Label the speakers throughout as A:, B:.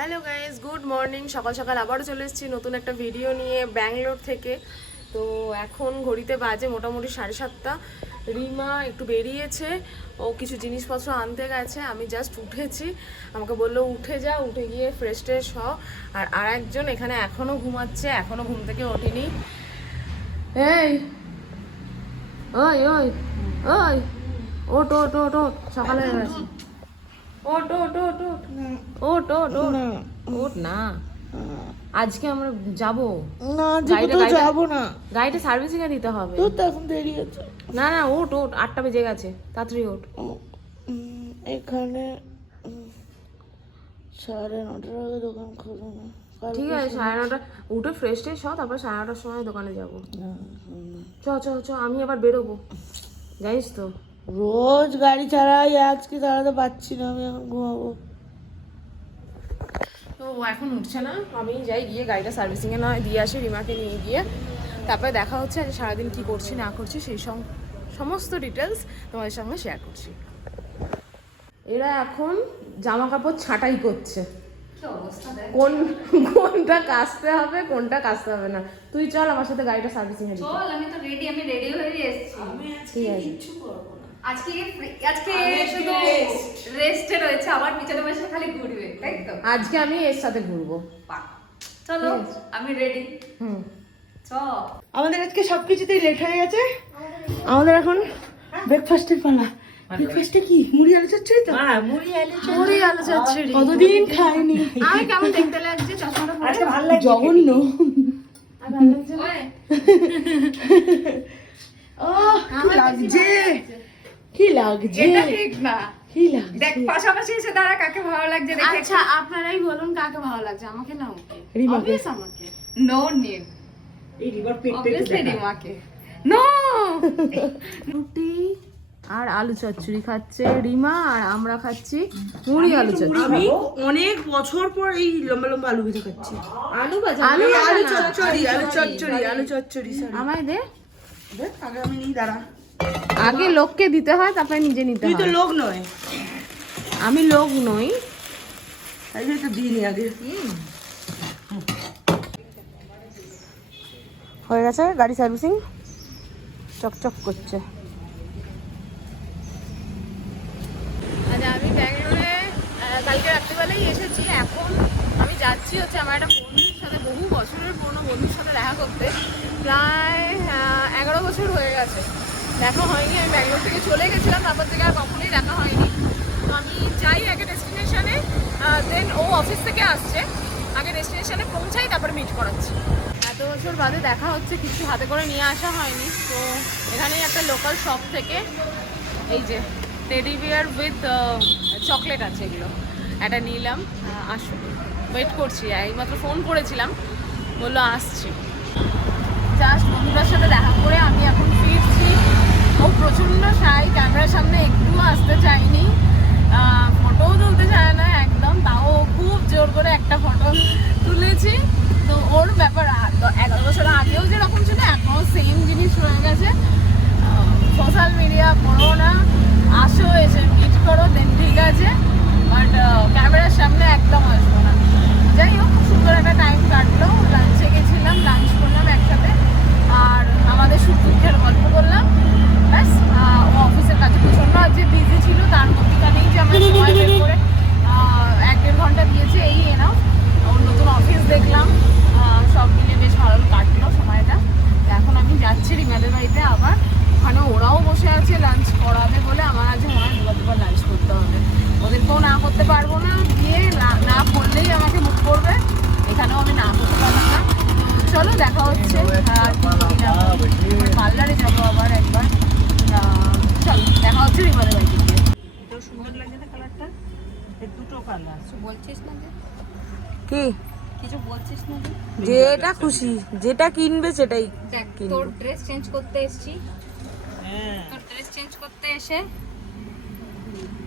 A: Hello guys good morning সকাল সকাল আবারও চলে এসেছি নতুন একটা ভিডিও নিয়ে ব্যাঙ্গালোর থেকে। তো এখন ঘড়িতে বাজে মোটামুটি সাড়ে সাতটা। রিমা একটু বেরিয়েছে। ও কিছু জিনিসপত্র আনতে গেছে। আমি জাস্ট উঠেছি। আমাকে বলল উঠে যা উঠে গিয়ে ফ্রেশ ট্রেশ হ। আর আর একজন এখানে এখনও ঘুমাচ্ছে। এখনও ঘুম থেকে ওঠেনি। এই ওই ওই ওই ওট ওট ওট ওট সকালে হয়ে গেছে ওট ওট ওট ওট ওট ওট ওট ওট না। আজকে আমরা যাব।
B: না আজকে তো যাব না।
A: গাড়িটা সার্ভিসিং এ দিতে হবে।
B: তো এখন দেরি আছে
A: না না ওট ওট আটটা বেজে গেছে। তাড়াতাড়ি ওট
B: এখানে সাড়ে নটার আগে দোকান খোলো না।
A: ঠিক আছে সাড়ে নটা উঠে ফ্রেশ ট্রেশ হ তারপর সাড়ে নটার সময় দোকানে যাব। চ চ চ আমি আবার বেরোবো। জানিস তো?
B: রোজ গাড়ি ছাড়াই আজকে চালাতে পারছি না আমি এখন ঘুমাবো।
A: তো ও এখন উঠছে না আমি যাই গিয়ে গাড়িটা সার্ভিসিংয়ে নয় দিয়ে আসি রিমাকে নিয়ে গিয়ে। তারপরে দেখা হচ্ছে আজ সারাদিন কি করছি না করছি সেই সম- সমস্ত ডিটেলস তোমাদের সঙ্গে শেয়ার করছি। এরা এখন জামা কাপড় ছাঁটাই করছে। কোন কোনটা কাচতে হবে কোনটা কাচতে হবে না। তুই চল আমার সাথে গাড়িটা সার্ভিসিং এ
C: চল আমি তো রেডি আমি রেডি হয়ে এসেছি।
A: আছে।
C: আজকে free- আজকে শুধু রেস্টে রয়েছে আমার পিছনে বসে খালি ঘুরবে তাই তো?
A: আজকে আমি এর সাথে ঘুরবো।
C: চলো আমি রেডি
A: হুম।
C: চ।
B: আমাদের আজকে সবকিছুতেই লেট হয়ে গেছে। আমাদের এখন ব্রেকফাস্টের পালা। ব্রেকফাস্টে কি? মুড়ি আলু চচ্চড়ি তো?
A: মুড়ি আলু চচ্চড়ি।
B: কতদিন খাইনি?
A: আমি কেমন দেখতে লাগছে? চশমাটা পরে?
B: জঘন্য।
C: ওই,
B: ও লাগছে। কি লাগছে?
C: এটা ঠিক না।
B: কি লাগছে?
C: দেখ পাশাপাশি এসে দাঁড়া কাকে ভালো লাগছে দেখে
A: আচ্ছা আপনারাই বলুন কাকে ভালো লাগছে আমাকে না ওকে।
B: রিমাকে।
A: আমাকে।
C: নো নিড অবভিয়াসলি রিমাকে। নো
A: রুটি আর আলু চচ্চড়ি খাচ্ছে রিমা আর আমরা খাচ্ছি মুড়ি আলু চচ্চড়ি।
B: আমি অনেক বছর পর এই লম্বা লম্বা আলু ভেজে খাচ্ছি।
A: আলু ভাজা?
B: আলু আলু চচ্চড়ি আলু চচ্চড়ি আলু চচ্চড়ি।
A: আমায় দে।
B: দেখ আগে আমি নিই দাঁড়া।
A: আগে লোককে দিতে হয় তারপরে নিজে নিতে হয়
B: তুই তো লোক নয়।
A: আমি লোক নই।
B: তাই তো দিইনি আগে। হয়ে গেছে গাড়ি সার্ভিসিং। চকচক করছে।
A: আচ্ছা আমি ব্যাঙ্গালোরে কালকে রাত্রিবেলাই এসেছি। এখন আমি যাচ্ছি হচ্ছে আমার একটা বন্ধুর সাথে বহু বছরের পুরনো বন্ধুর সাথে দেখা করতে। প্রায় এগারো বছর হয়ে গেছে। দেখা হয়নি আমি ব্যাঙ্গালোর থেকে চলে গেছিলাম তারপর থেকে আর কখনোই দেখা হয়নি। তো আমি যাই আগে ডেস্টিনেশনে দেন ও অফিস থেকে আসছে। আগে ডেস্টিনেশনে পৌঁছাই তারপরে মিট করাচ্ছি। এত বছর বাদে দেখা হচ্ছে কিছু হাতে করে নিয়ে আসা হয়নি। তো এখানেই একটা লোকাল শপ থেকে এই যে টেডি বিয়ার উইথ চকলেট আছে এগুলো। এটা নিলাম আহ, আসো। ওয়েট করছি এইমাত্র ফোন করেছিলাম। বলল আসছি। জাস্ট বন্ধুটার সাথে দেখা করে আমি এখন ও প্রচণ্ড সাই ক্যামেরার সামনে একটুও আসতে চাইনি। ফটোও তুলতে চায় না একদম, তাও খুব জোর করে একটা ফটো তুলেছি। তো ওর ব্যাপার এগারো বছর আগেও যেরকম ছিল, এখনও সেম জিনিস রয়ে গেছে। সোশ্যাল মিডিয়া করো না, আসো, এসে মিট করো দেন ঠিক আছে। বাট ক্যামেরার সামনে একদম আসব না। যাই হোক, সুন্দর একটা টাইম কাটলো লাঞ্চে গেছিলাম লাঞ্চ করলাম একসাথে আর আমাদের সুখ দুঃখের গল্প করলাম ব্যাস আহ, ও অফিসের কাছে প্রচণ্ড আজকে বিজি ছিল তার মধ্যখানেই যে আমরা সময় বের করে আহ, এক দেড় ঘণ্টা দিয়েছে এই এনাও ওর নতুন অফিস দেখলাম আহ, সব মিলে বেশ ভালো কাটলো সময়টা তো এখন আমি যাচ্ছি রিমাদের বাড়িতে আবার ওখানে ওরাও বসে আছে লাঞ্চ করাবে বলে আমার আজ মনে হয় দুবার দুবার লাঞ্চ করতে হবে ওদেরকেও না করতে পারব না দিয়ে না না বললেই আমাকে বুক করবে এখানেও আমি না করতে পারলাম না চলো দেখা হচ্ছে আর পার্লারে যাব আবার একবার আহ, চলো দেখা হচ্ছে রিমাদের বাড়িতে গিয়ে
B: সুন্দর লাগে না কালারটা দুটো কালার
C: কিছু বলছিস না যে
B: কি?
C: কিছু বলছিস না
B: যেটা খুশি যেটা কিনবে সেটাই
C: দেখ। তোর ড্রেস চেঞ্জ করতে এসেছি।
B: হ্যাঁ।
C: তোর ড্রেস চেঞ্জ করতে এসে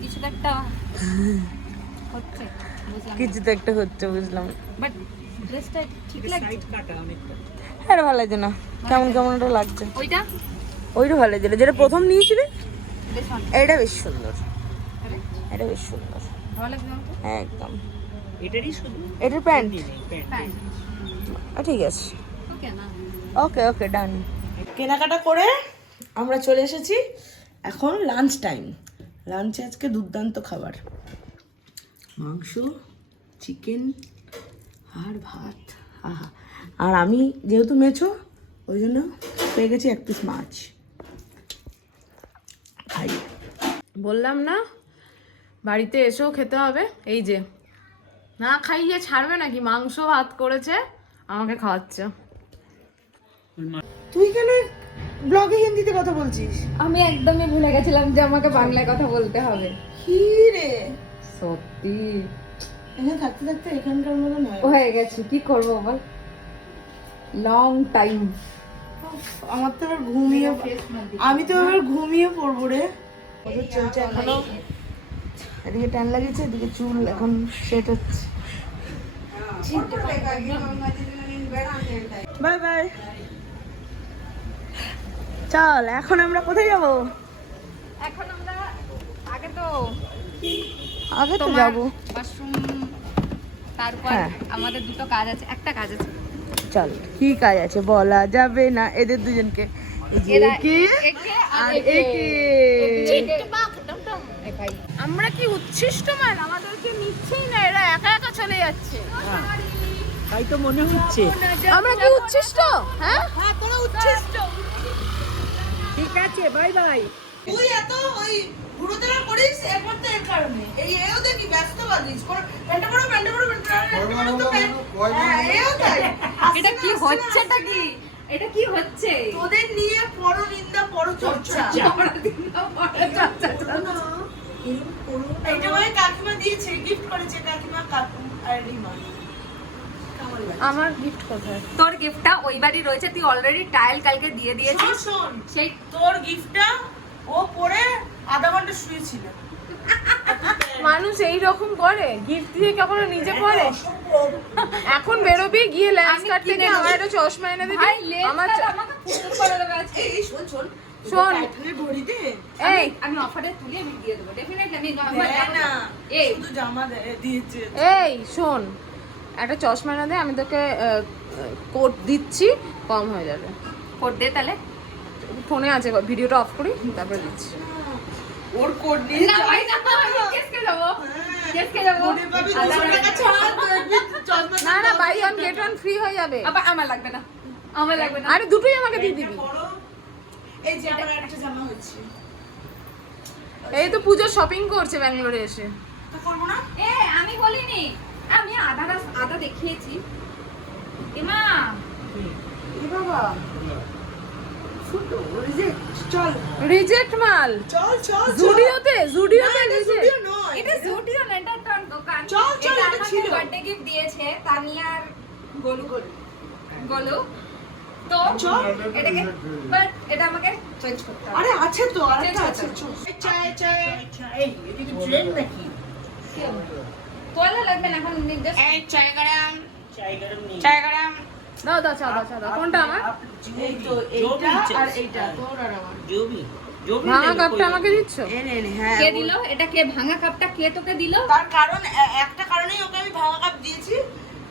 C: কিছু একটা হচ্ছে বুঝলাম।
B: কিছু তো একটা হচ্ছে বুঝলাম।
C: বাট ড্রেসটা ঠিক লাগছে?
B: আর ভালো লাগছে না। কেমন কেমন একটা লাগছে?
C: ওইটা?
B: ওইটা ভালো লাগছে যেটা প্রথম নিয়েছিলে এটা বেশ সুন্দর। এটা বেশ সুন্দর।
C: ভালো লাগছে
B: হ্যাঁ একদম।
D: এটারই শুধু
B: এটার প্যান্ট?
D: প্যান্ট
B: ঠিক আছে।
C: ওকে
B: ওকে ওকে ডান। কেনাকাটা করে আমরা চলে এসেছি এখন লাঞ্চ টাইম লাঞ্চে আজকে দুর্দান্ত খাবার। মাংস চিকেন আর ভাত। আহা। আর আমি যেহেতু মেছো ওই জন্য পেয়ে গেছি এক পিস মাছ। খাই
A: বললাম না বাড়িতে এসেও খেতে হবে। এই যে না খাইয়ে ছাড়বে নাকি? মাংস ভাত করেছে আমাকে খাওয়াচ্ছে।
B: তুই কেন ব্লগে হিন্দিতে কথা বলছিস?
C: আমি একদমই ভুলে গেছিলাম যে আমাকে বাংলায় কথা বলতে হবে।
B: কি রে?
C: সত্যি।
B: এখানে থাকতে থাকতে এখানকার মতো নয়।
C: হয়ে গেছে কি করব বল? লং টাইম
B: আমার তো এবার ঘুমিয়ে আমি তো এবার ঘুমিয়ে পড়ব রে। চলছে এখনও এদিকে ট্যান লাগিয়েছে এদিকে চুল এখন সেট হচ্ছে। বাই বাই চল এখন আমরা কোথায় যাব?
C: এখন আমরা আগে তো
B: আগে তো যাব।
C: তারপর
B: হ্যাঁ।
C: আমাদের দুটো কাজ আছে একটা কাজ আছে।
B: চল কি কাজ আছে বলা যাবে না এদের দুজনকে। একে আর
C: আর একে। ভাই।
A: আমরা কি উচ্ছিষ্ট মান আমাদেরকে নিচ্ছেই না এরা একা একা চলে যাচ্ছে।
D: তাই তো মনে হচ্ছে।
A: আমরা কি উচ্ছিষ্ট? হ্যাঁ?
D: ঠিক আছে বাই বাই।
B: তুই এত ওই ঘুরোতেরা করিস একমাত্র তো এর কারণে। এই এও দেখি ব্যস্ত বাজিস। কোন প্যান্টে পড়ো প্যান্টে পড়ো প্যান্টে। প্যান্ট হ্যাঁ এও তাই।
C: এটা কি হচ্ছেটা কি এটা কি হচ্ছে?
B: তোদের নিয়ে পর নিন্দা পর চর্চা। এটা ওই কাকিমা দিয়েছে গিফট করেছে কাকিমা কাকু আর রিমা।
A: আমার গিফট কোথায়?
C: তোর গিফটটা ওই বাড়ি রয়েছে তুই অলরেডি টাইল কালকে দিয়ে দিয়েছিস।
B: শোন
C: সেই
B: তোর গিফটটা ও পরে আধা ঘণ্টা শুয়েছিল।
A: মানুষ এই রকম করে গিফট দিয়ে কখনো নিজে করে? এখন বেরোবি গিয়ে লেন্স কাট থেকে
C: কিনে
A: আমার একটা চশমা এনে দিবি। আমার
C: আমাকে পুরো করে দেবে আজকে।
B: এই শোন শোন
A: শোন।
B: ঘড়িতে
A: এই।
C: আমি অফারে তুলে আমি দিয়ে দেবো। ডেফিনেটলি আমি
B: না।
C: এই।
B: শুধু জামা দিয়েছে।
A: এই শোন। একটা চশমা দে আমি তোকে কোড দিচ্ছি কম হয়ে যাবে।
C: কোড দে তাহলে।
A: ফোনে আছে ভিডিওটা অফ করি তারপরে দিচ্ছি।
B: ওর কোড নিয়ে
C: না ভাই না কেসকে যাব কেসকে যাব
A: না না ওয়ান গেট ওয়ান ফ্রি হয়ে যাবে।
C: আবার আমার লাগবে না। আমার লাগবে না।
A: আরে দুটোই আমাকে দিয়ে দিবি।
B: এই যে আমার একটা জামা হচ্ছে
A: এই তো পুজো শপিং করছে ব্যাঙ্গালোরে এসে।
B: তো করব না?
C: এ আমি বলিনি। আমি আধা আধা দেখিয়েছি। এমা
B: এ বাবা। চল।
A: রিজেক্ট মাল।
B: চল চল
A: জুডিওতে জুডিওতে
B: জুডিও নয়।
C: এটা জুটিও না এটা একটা দোকান।
B: চল, চল, এটা ছিল।
C: বার্থডে গিফট দিয়েছে তানিয়ার গোলু গোলু। গোলু। তো
B: আরে আছে তো আরেকটা আছে হ্যাঁ,
C: ভাঙা কাপটা তোকে
B: তার কারণ একটা কারণেই ওকে আমি ভাঙা কাপ দিয়েছি।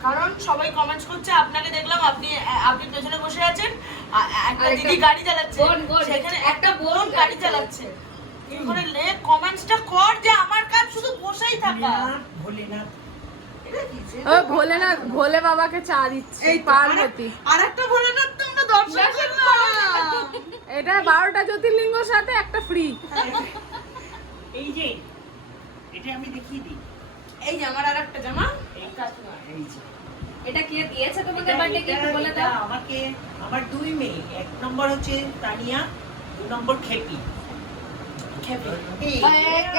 B: কারণ সবাই কমেন্টস করছে আপনাকে দেখলাম আপনি আপনি পেছনে বসে আছেন একটা দিদি গাড়ি চালাচ্ছে সেখানে
C: একটা বোন গাড়ি
B: চালাচ্ছে। করে লে কমেন্টসটা কর যে আমার কাজ শুধু বসেই থাকা।
D: ভোলেনাথ?
A: ও ভোলে ভোলে বাবাকে চা দিচ্ছে
B: এই তো,
A: পার্বতী।
B: আরেকটা ভোলেনাথ তোমরা দর্শন
A: এটা বারোটা জ্যোতির্লিঙ্গর সাথে একটা ফ্রি
D: এই যে এটা আমি দেখিয়ে দিই।
B: এই যে আমার আরেকটা জামা।
C: এটা কে দিয়েছে তোমাকে বার্থডে গিফট বলে দাও।
D: আমাকে আমার দুই মেয়ে এক নম্বর হচ্ছে তানিয়া দু নম্বর খেপি।
B: খেপি?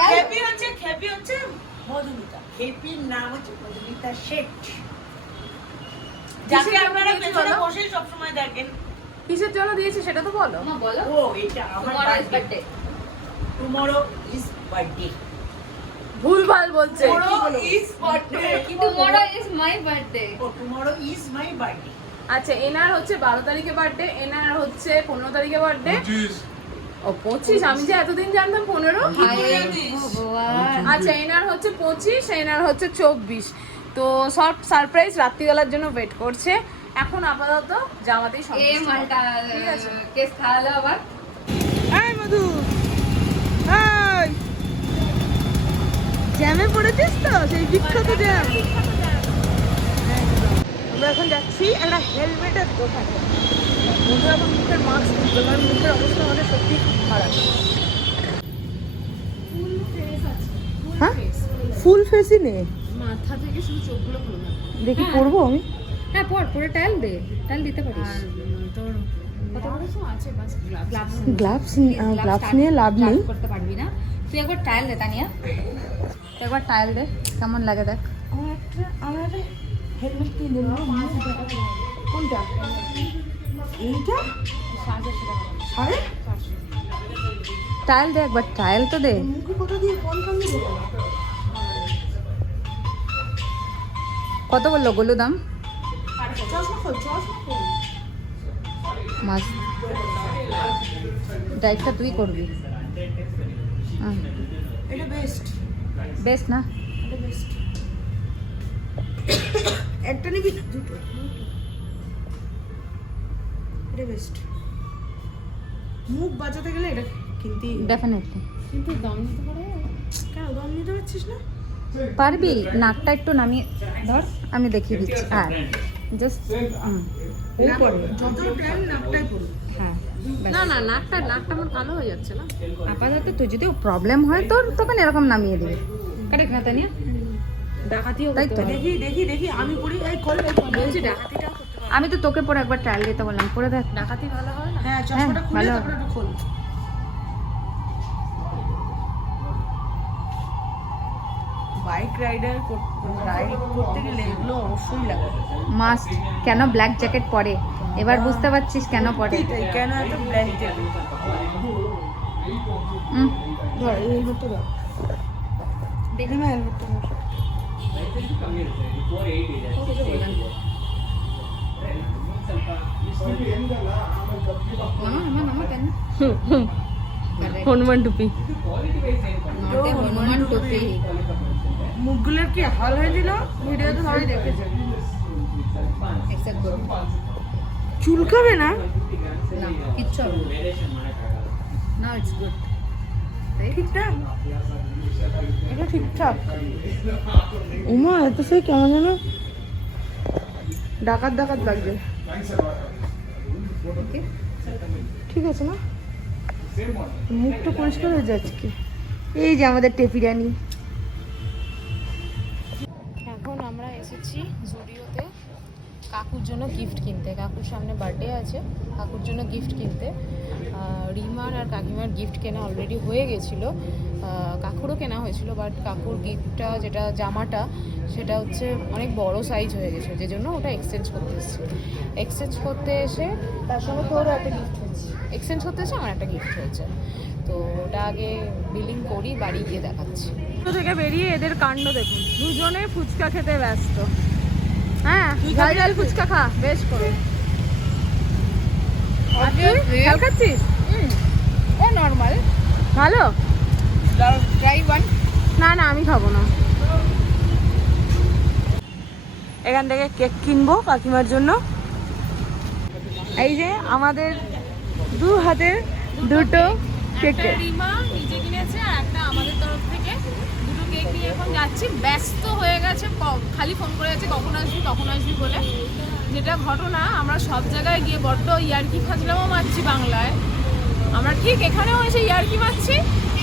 B: খেপি হচ্ছে খেপি হচ্ছে মধুমিতা।
D: খেপির নাম হচ্ছে মধুমিতা শেঠ।
B: যাকে আপনারা
A: জন্য
B: পেছনে সবসময় দেখেন।
A: কিসের জন্য দিয়েছি সেটা তো বলো।
C: মা বলো।
D: ও এটা আমার বার্থডে টুমরো ইজ বার্থডে
A: ভুল ভালো বলছে
B: পুরো is birthday
C: tomorrow is my birthday
D: oh tomorrow is my birthday
A: আচ্ছা এনার হচ্ছে বারো তারিখে বার্থডে এনার হচ্ছে পনেরো তারিখে বার্থডে ও পঁচিশ? আমি যে এতদিন জানতাম পনেরো? আচ্ছা এনার হচ্ছে পঁচিশ এনার হচ্ছে চব্বিশ। তো সব সারপ্রাইজ রাত্রিবেলার জন্য ওয়েট করছে। এখন আপাতত জামাতেই সন্তুষ্ট।
C: মালটা
A: ঠিক আছে।
C: কেস খাওয়ালো আবার।
B: মধু এই জ্যামে পড়েছিস তো? সেই বিখ্যাত জ্যাম। আমরা এখন যাচ্ছি একটা হেলমেটের দোকানে। মুখের মাস্ক তুলবে কারণ মুখের অবস্থা আমাদের সত্যি খারাপ। হ্যাঁ? ফুল ফেসই নে
A: মাথা থেকে শুধু চোখগুলো
B: দেখি পড়ব আমি?
C: হ্যাঁ পর পরে টাইল দে টাইল দিতে পারিস।
A: তোর গ্লাভস
B: গ্লাভস নিয়ে লাভ নেই।
C: করতে পারবি না। তুই একবার টাইল দে তানিয়া। একবার টাইল দে কেমন লাগে দেখ।
B: আমার হেলমেট কিনে কোনটা? এইটা? সাড়ে?
C: টাইল দে একবার টাইল তো দে? কত বলল গোলু দাম? মাছ ডাইটটা তুই করবি।
B: এটা বেস্ট
C: বেশ না
B: বেস্ট একটা নিবি না? দুটো। এটা বেস্ট মুখ বাঁচাতে গেলে এটা কিনতে
C: ডেফিনেটলি
A: কিন্তু দাম নিতে পারে?
B: কেন দাম নিতে পারছিস না?
C: পারবি? নাকটা একটু নামিয়ে ধর আমি দেখিয়ে দিচ্ছি। হ্যাঁ জাস্ট
B: ও পড়বে যত টাইম নাকটাই পড়বে।
C: হ্যাঁ।
A: না না নাকটা নাকটা আমার কালো হয়ে যাচ্ছে না।
C: আপাতত তুই যদি প্রবলেম হয় তোর তখন এরকম নামিয়ে দিবি।
A: ডাকাতিও
C: তাই তো?
B: দেখি দেখি দেখি আমি পড়ি। এই
A: বলছি
C: আমি তো তোকে পরে একবার ট্রায়াল দিতে বললাম। পরে দেখ।
A: ডাকাতি ভালো হয় না?
B: হ্যাঁ চশমাটা খুলে। তারপরে খোল। রাইডার রাইড করতে গেলে এগুলো অবশ্যই লাগে।
C: মাস্ট কেন ব্ল্যাক জ্যাকেট পরে? এবার বুঝতে পারছিস কেন পরে?
B: কেন এত ব্ল্যাঙ্কেট
C: উম,
B: ধর এই হেলমেটটা ধর। দেখি না হেলমেটটা মুখগুলোর কি হাল হয়েছিল? ভিডিওতে সবাই দেখেছে. চুলকাবে না?
C: না কিচ্ছু না। ইটস গুড
B: ঠিকঠাক? এটা ঠিকঠাক। উমা এত সেই কেমন যেন? ডাকাত ডাকাত লাগছে। ঠিক আছে না মুখটা পরিষ্কার হয়ে যাচ্ছে। এই যে আমাদের টেপিরানি
A: গিফট কিনতে। কাকুর সামনে বার্থডে আছে কাকুর জন্য গিফট কিনতে। রিমার আর কাকিমার গিফট কেনা অলরেডি হয়ে গেছিল। কাকুরও কেনা হয়েছিল বাট কাকুর গিফটটা যেটা জামাটা সেটা হচ্ছে অনেক বড় সাইজ হয়ে গেছে যে জন্য ওটা এক্সচেঞ্জ করতে এসেছি। এক্সচেঞ্জ করতে এসে তার সঙ্গে তোরও একটা গিফট হয়েছে। এক্সচেঞ্জ করতে এসে আমার একটা গিফট হয়েছে। তো ওটা আগে বিলিং করি বাড়ি গিয়ে দেখাচ্ছি।
B: থেকে বেরিয়ে এদের কাণ্ড দেখুন।
A: দুজনে ফুচকা খেতে ব্যস্ত। হ্যাঁ ঝাল ঝাল ফুচকা খা বেশ করে। আজকে ঝাল খাচ্ছিস? ও নর্মাল ভালো? ট্রাই ওয়ান না না আমি খাব না।
B: এখান থেকে কেক কিনবো কাকিমার জন্য। এই যে আমাদের দু হাতের দুটো কেক।
A: রিমা নিজে কিনেছে আর একটা আমাদের তরফ এখন যাচ্ছি ব্যস্ত হয়ে গেছে ক- খালি ফোন করে যাচ্ছে কখন আসবি কখন আসবি বলে। যেটা ঘটনা আমরা সব জায়গায় গিয়ে বড্ড ইয়ার্কি ফাজলামও মারছি বাংলায়। আমরা ঠিক এখানেও এসে ইয়ার্কি মারছি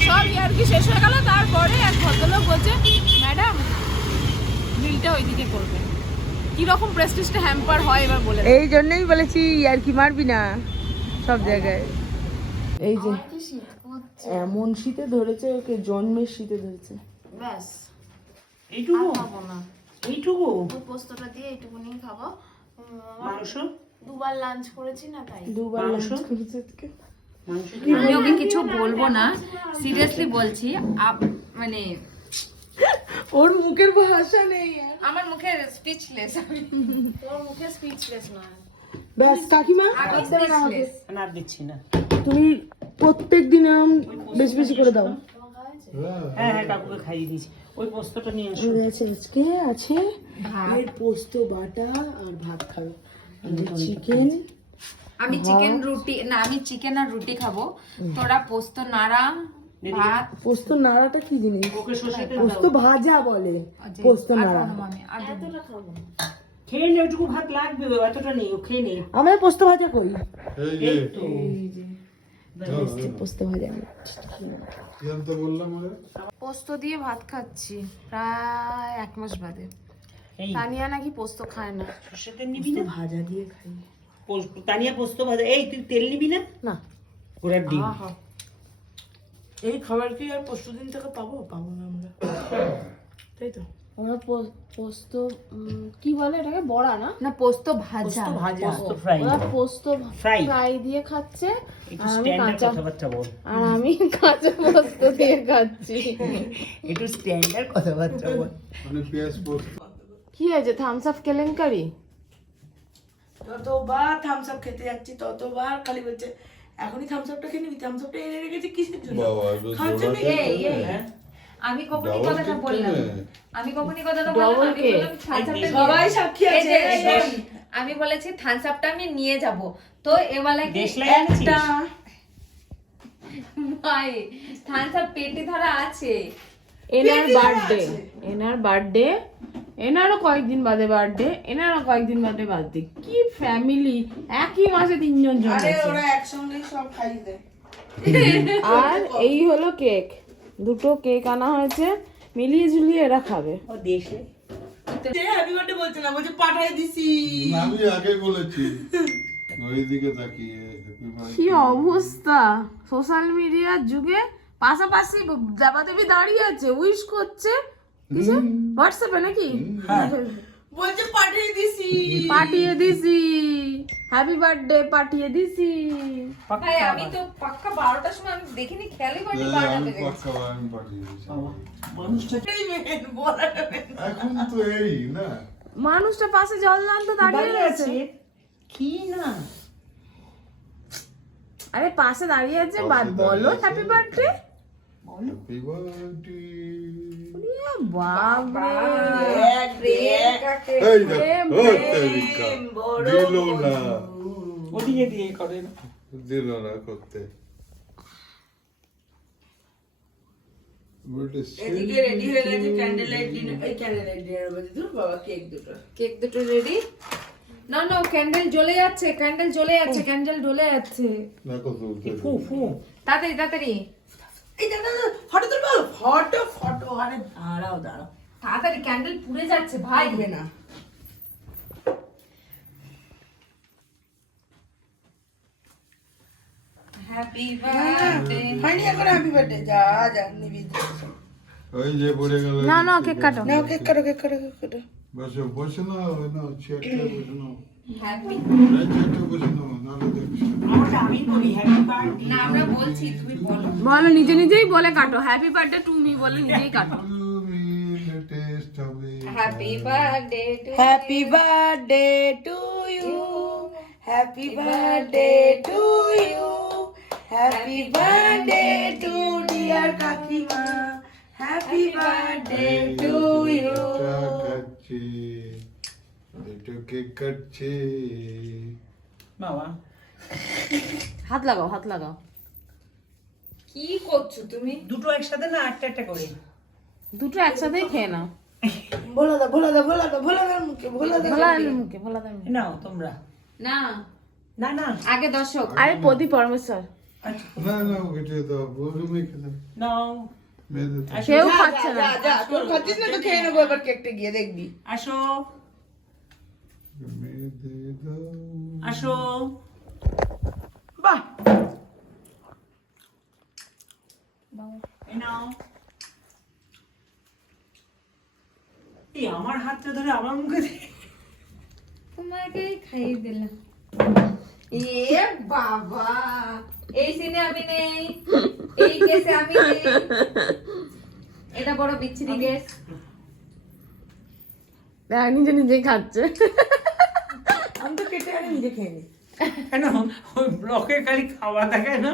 A: সব ইয়ার্কি শেষ হয়ে গেল তারপরে এক ভদ্রলোক বলছে ম্যাডাম বিলটা ওইদিকে করবে। কীরকম প্রেস্টিজটা হ্যাম্পার হয় এবার বলে
B: এই জন্যই বলেছি আর কি মারবি না সব জায়গায়। এই যে এমন শীতে ধরেছে ওকে জন্মের শীতে ধরেছে।
A: ব্যাস।
D: এইটুকু?
A: খাব না।
D: এইটুকু?
A: পোস্তটা দিয়ে এইটুকুনি খাব।
D: মাংস?
A: দুবার লাঞ্চ করেছি না তাই।
B: দুবার লাঞ্চ করেছে
C: আমি ওকে কিছু বলব না। সিরিয়াসলি বলছি মানে
B: ওর মুখের ভাষা নেই
C: আমার মুখে স্পিচলেস
A: তোর মুখে স্পিচলেস নয়।
B: ব্যাস কাকিমা?
D: আর দিচ্ছি না।
B: তুমি প্রত্যেক দিন বেশি বেশি করে দাও।
D: হ্যাঁ হ্যাঁ কাকুকে খাইয়ে দিয়েছি। ওই পোস্তটা নিয়ে আসো।
B: আছে আজকে আছে পোস্ত বাটা আর ভাত খাবে। চিকেন
C: আমি চিকেন রুটি না আমি চিকেন আর রুটি খাব। তোরা পোস্ত নাড়া ভাত।
B: পোস্ত নাড়াটা কি জিনিস? পোস্ত ভাজা বলে পোস্ত নাড়া।
C: কোনো আমি আর দেবো।
D: খেয়ে নে ওইটুকু ভাত লাগবে এতটা নেই ও খেয়ে নে।
B: পোস্ত ভাজা
E: এই যে।
D: তো
B: পোস্ত ভাজা আমি।
E: কি জানতে বললাম আরে
A: পোস্ত দিয়ে ভাত খাচ্ছি প্রায় এক মাস বাদে।
D: এই।
A: তানিয়া নাকি পোস্ত খায় না।
D: নিবি না?
B: ভাজা দিয়ে খাই।
D: তানিয়া পোস্ত ভাজা এই তুই তেল নিবি না?
B: না।
D: ডিম।
B: এই খাবার কি আর পরশু দিন থেকে পাবো? পাবো না আমরা। তাই তো?
A: ওরা পোস্ত কি বলে এটাকে? বড়া না?
C: না পোস্ত ভাজা।
D: ভাজা। পোস্ত ফ্রাই।
A: ওরা পোস্ত
D: ফ্রাই।
A: ফ্রাই দিয়ে খাচ্ছে।
D: একটু
A: আর আমি
D: স্ট্যান্ডার্ড
A: কাঁচা
D: কথাবার্তা বল।
A: আর আমি কাঁচা পোস্ত দিয়ে খাচ্ছি।
D: একটু স্ট্যান্ডার্ড কথাবার্তা বল।
E: মানে পেঁয়াজ পোস্ত।
A: কি হয়েছে? থামস আপ কেলেঙ্কারি?
B: যতবার থামস আপ খেতে যাচ্ছি ততবার খালি বলছে এখনই থামস আপটা খেয়ে নিবি? থামস আপটা এনে রেখেছি কিসের জন্য? খাওয়ার জন্য?
C: এই, এই, আমি কখনই কথাটা বললাম। আমি কখনই কথাটা বললাম আমি বললাম
B: সবাই সাক্ষী আছে?
C: আমি বলেছি থামস আপটা আমি নিয়ে যাব। তো এবেলা কি
B: একটা
C: ভাই থামস আপ পেটে ধরা আছে।
A: এনার বার্থডে এনার বার্থডে এনারও কয়েকদিন বাদে বার্থডে এনারও কয়েকদিন বাদে বার্থডে কি ফ্যামিলি একই মাসে তিনজন
B: আরে ওরা একসঙ্গেই সব খাইয়ে দেয়।
A: আর এই হলো কেক দুটো কেক আনা হয়েছে মিলিয়ে ঝুলিয়ে এরা খাবে।
D: ও দেশে।
B: হ্যাপি বার্থডে বলছে না বলছে পাঠাই দিছি।
E: না, আমি আগে বলেছি। ওইদিকে তাকিয়ে
A: কি অবস্থা? সোশ্যাল মিডিয়ার যুগে পাশাপাশি দেবাদেবী দাঁড়িয়ে আছে উইশ করছে। কিসে? হোয়াটসঅ্যাপে নাকি?
B: বলছে পাঠিয়ে দিছি।
A: পাঠিয়ে দিছি। হ্যাপি বার্থডে পাঠিয়ে দিছি।
C: আমি তো পাক্কা বারোটার সময় আমি দেখিনি খেয়ালই করিনি
E: হ্যাঁ, আমি পাক্কা আমি পাঠিয়ে দিয়েছি।
D: মানুষটা
B: এই মেন বলাটা।
E: এখন তো এই না?
A: মানুষটা পাশে জল দান তো দাঁড়িয়ে
D: দাঁড়িয়ে
A: রয়েছে।
D: আছে? কি না?
A: আরে পাশে দাঁড়িয়ে আছে বলো হ্যাপি বার্থডে বলো।
E: হ্যাপি বার্থডে
D: ওদিকে দিয়ে করে
E: দিল না করতে।
B: এদিকে রেডি হয়ে গেছে ক্যান্ডেল লাইট ডিনার এই ক্যান্ডেল লাইট ডিনার বলছে দূর বাবা কেক দুটো।
C: কেক দুটো রেডি না না ক্যান্ডেল জ্বলে যাচ্ছে ক্যান্ডেল জ্বলে যাচ্ছে ক্যান্ডেল জ্বলে যাচ্ছে।
D: ফু ফু।
C: তাড়াতাড়ি তাড়াতাড়ি।
B: এই দাদা ফটো তুলবো? ফটো ফটো আরে দাঁড়াও দাঁড়াও।
C: তাড়াতাড়ি ক্যান্ডেল পুড়ে যাচ্ছে ভাই।
B: থাকবে না।
C: হ্যাপি বার্থডে
B: হয়নি এখন হ্যাপি বার্থডে যা যা নিবি
E: ওই যে পড়ে গেল।
A: না না কেক কাটো।
B: কেক কাটো কেক কাটো কেক কাটো।
E: বসো বসে না না চেয়ারটা বসে
C: বলো
A: নিজে নিজেই বলে কাটো। হ্যাপি বার্থডে টু মি বলে নিজেই কাটো।
E: তুমি
C: happy birthday to
B: happy birthday to you happy birthday to you happy birthday to dear কাকিমা হ্যাপি বার্থডে টু ইউ
E: কাটছে কাটছে।
D: বাবা
A: হাত লাগাও হাত লাগাও।
C: কি করছ তুমি?
D: দুটো একসাথে না একটা একটা করে?
A: দুটো একসাথেই খেয়ে নাও।
B: ভোলা দা ভোলা দা ভোলা দা ভোলা দার মুখে ভোলা দা
A: ভোলা দার মুখে ভোলা দার মুখে।
D: নাও তোমরা।
C: না।
D: না না।
C: আগে দর্শক
A: আরে প্রতি পরমেশ্বর।
D: আচ্ছা।
E: না না ওকে দিয়ে দাও বলু মেখে দাও।
D: নাও
E: মেয়েদের তো
A: কেউ খাচ্ছে না।
B: যা যা তোর খাচ্ছিস না তো খেয়ে নেব এবার কেকটা গিয়ে দেখবি।
D: আসো। আসো।
B: বাহ।
D: এই নাও। এই আমার হাতটা ধরে আমার মুখে দে।
C: তোমাকেই খাইয়ে দিলাম। এ বাবা। এই সিনে আমি নেই। এই কেসে আমি নেই। এটা বড় বিচ্ছিরি কেস।
A: দেখ, নিজে নিজেই খাচ্ছে।
B: নিজে খেয়ে নি।
D: কেন? ওই ব্লকে খালি খাওয়া থাকে না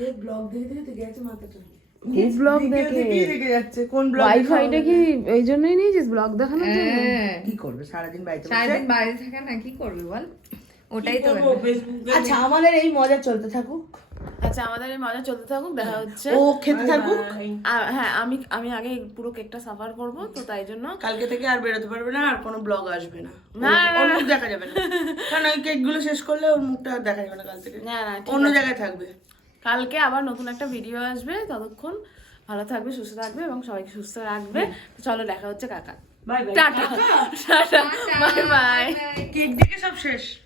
B: এই ব্লক দেখে দেখে তো গেছে মাথাটা।
A: খুব ব্লগ
B: Video
A: দেখে।
B: যাচ্ছে। কোন ব্লগ
A: ওয়াইফাইটা কি এই জন্যই নিয়েছিস ব্লগ দেখানোর জন্য?
C: হ্যাঁ।
B: কি করবে? সারাদিন বাড়িতে
C: সারাদিন বাইরে থাকে না কি করবি বল? ওটাই তো
B: আচ্ছা আমাদের এই মজা চলতে থাকুক।
A: আচ্ছা আমাদের এই মজা চলতে থাকুক দেখা হচ্ছে।
B: ও খেতে থাকুক?
A: হ্যাঁ আমি আমি আগে পুরো কেকটা সাফার করব তো তাই জন্য।
B: কালকে থেকে আর বেরোতে পারবে না আর কোনো ব্লগ আসবে না।
A: না,
B: ওর- মুখ দেখা যাবে না। কারণ ওই কেকগুলো শেষ করলে ওর মুখটা আর দেখা যাবে না কাল থেকে।
A: না না
B: অন্য জায়গায় থাকবে।
A: কালকে আবার নতুন একটা ভিডিও আসবে ততক্ষণ ভালো থাকবে সুস্থ থাকবে এবং সবাইকে সুস্থ রাখবে। তো চলো দেখা হচ্ছে কাকা।
D: বাই বাই
A: টাটা। টাটা। Bye bye.
B: কেক দেখে সব শেষ?